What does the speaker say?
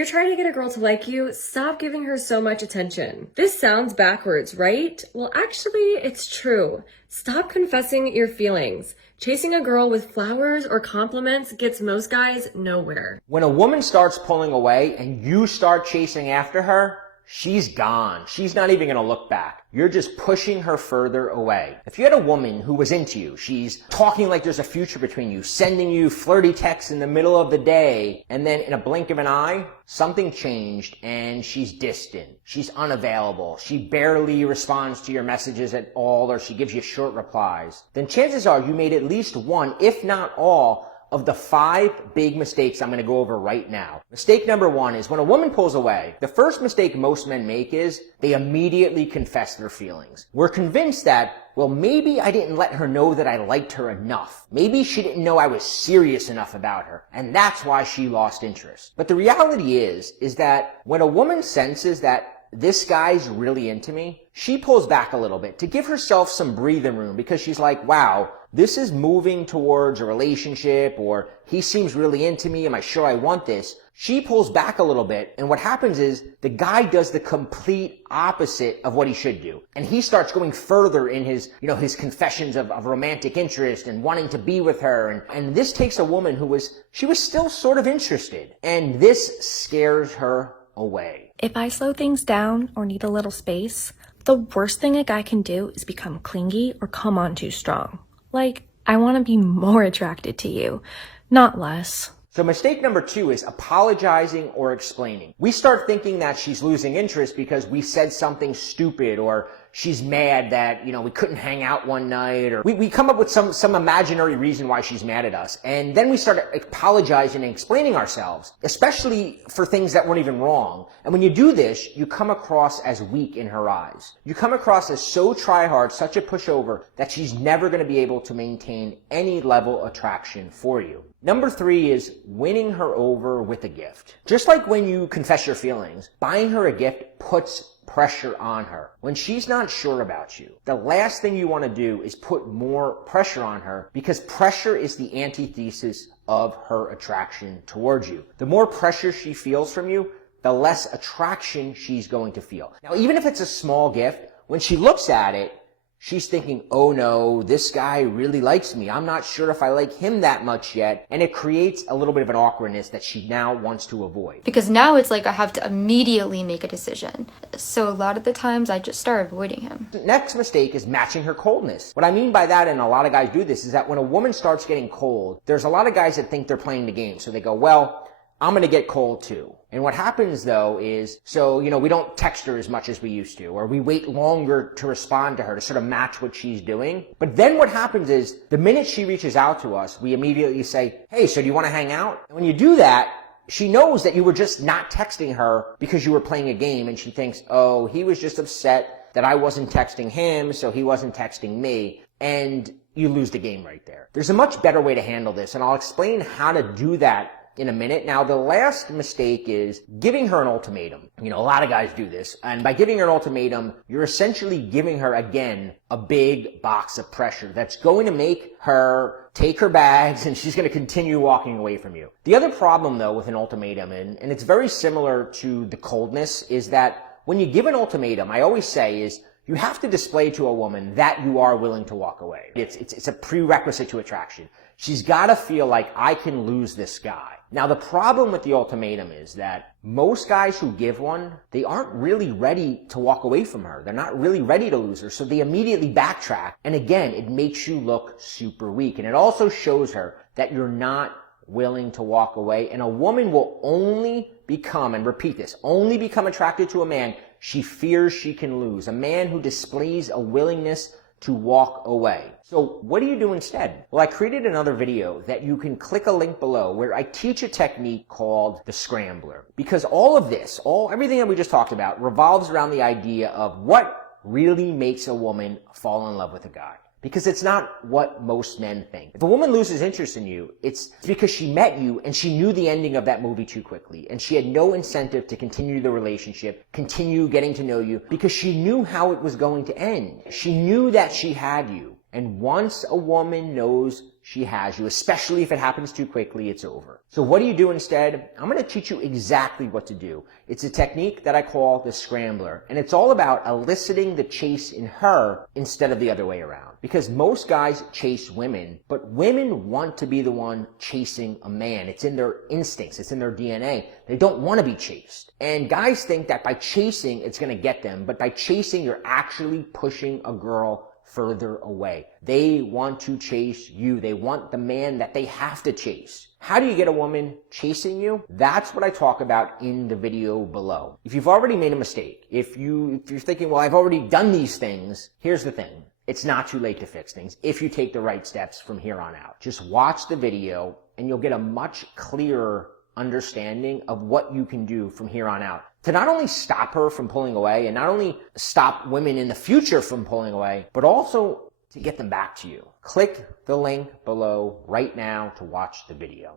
You're trying to get a girl to like you, stop giving her so much attention. This sounds backwards, right? Well, actually, it's true. Stop confessing your feelings. Chasing a girl with flowers or compliments gets most guys nowhere. When a woman starts pulling away and you start chasing after her, she's gone. She's not even gonna look back. You're just pushing her further away. If you had a woman who was into you, she's talking like there's a future between you, sending you flirty texts in the middle of the day, and then in a blink of an eye, something changed and she's distant. She's unavailable. She barely responds to your messages at all, or she gives you short replies. Then chances are you made at least one, if not all, of the 5 big mistakes I'm going to go over right now. Mistake number 1 is when a woman pulls away, the first mistake most men make is they immediately confess their feelings. We're convinced that, well, maybe I didn't let her know that I liked her enough. Maybe she didn't know I was serious enough about her, and that's why she lost interest. But the reality is that when a woman senses that this guy's really into me, she pulls back a little bit to give herself some breathing room because she's like, wow, this is moving towards a relationship, or he seems really into me. Am I sure I want this? She pulls back a little bit, and what happens is the guy does the complete opposite of what he should do. And he starts going further in his confessions of romantic interest and wanting to be with her. And this takes a woman who was still sort of interested. And this scares her away. If I slow things down or need a little space, the worst thing a guy can do is become clingy or come on too strong. Like, I want to be more attracted to you, not less. So mistake number 2 is apologizing or explaining. We start thinking that she's losing interest because we said something stupid, or she's mad that, we couldn't hang out one night, or we come up with some imaginary reason why she's mad at us. And then we start apologizing and explaining ourselves, especially for things that weren't even wrong. And when you do this, you come across as weak in her eyes. You come across as so try-hard, such a pushover, that she's never going to be able to maintain any level of attraction for you. Number 3 is winning her over with a gift. Just like when you confess your feelings, buying her a gift puts pressure on her. When she's not sure about you, the last thing you want to do is put more pressure on her, because pressure is the antithesis of her attraction towards you. The more pressure she feels from you, the less attraction she's going to feel. Now, even if it's a small gift, when she looks at it, she's thinking, oh no, this guy really likes me. I'm not sure if I like him that much yet. And it creates a little bit of an awkwardness that she now wants to avoid. Because now it's like I have to immediately make a decision. So a lot of the times I just start avoiding him. The next mistake is matching her coldness. What I mean by that, and a lot of guys do this, is that when a woman starts getting cold, there's a lot of guys that think they're playing the game. So they go, well, I'm going to get cold too. And what happens though is, we don't text her as much as we used to, or we wait longer to respond to her to sort of match what she's doing. But then what happens is, the minute she reaches out to us, we immediately say, hey, so do you want to hang out? And when you do that, she knows that you were just not texting her because you were playing a game, and she thinks, oh, he was just upset that I wasn't texting him, so he wasn't texting me. And you lose the game right there. There's a much better way to handle this, and I'll explain how to do that in a minute. Now, the last mistake is giving her an ultimatum. A lot of guys do this. And by giving her an ultimatum, you're essentially giving her, again, a big box of pressure that's going to make her take her bags, and she's going to continue walking away from you. The other problem, though, with an ultimatum, and it's very similar to the coldness, is that when you give an ultimatum, I always say is, you have to display to a woman that you are willing to walk away. It's a prerequisite to attraction. She's got to feel like, I can lose this guy. Now, the problem with the ultimatum is that most guys who give one, they aren't really ready to walk away from her. They're not really ready to lose her, so they immediately backtrack. And again, it makes you look super weak. And it also shows her that you're not willing to walk away. And a woman will only become, and repeat this, only become attracted to a man she fears she can lose. A man who displays a willingness to walk away. So what do you do instead? Well, I created another video that you can click a link below where I teach a technique called the scrambler. Because all of this, everything that we just talked about revolves around the idea of what really makes a woman fall in love with a guy. Because it's not what most men think. If a woman loses interest in you, it's because she met you and she knew the ending of that movie too quickly. And she had no incentive to continue the relationship, continue getting to know you, because she knew how it was going to end. She knew that she had you. And once a woman knows she has you, especially if it happens too quickly, it's over. So what do you do instead? I'm going to teach you exactly what to do. It's a technique that I call the scrambler, and it's all about eliciting the chase in her instead of the other way around. Because most guys chase women, but women want to be the one chasing a man. It's in their instincts. It's in their DNA. They don't want to be chased. And guys think that by chasing, it's going to get them, but by chasing, you're actually pushing a girl further away. They want to chase you. They want the man that they have to chase. How do you get a woman chasing you? That's what I talk about in the video below. If you've already made a mistake, if you're thinking, well, I've already done these things, here's the thing. It's not too late to fix things if you take the right steps from here on out. Just watch the video and you'll get a much clearer understanding of what you can do from here on out to not only stop her from pulling away and not only stop women in the future from pulling away, but also to get them back to you. Click the link below right now to watch the video.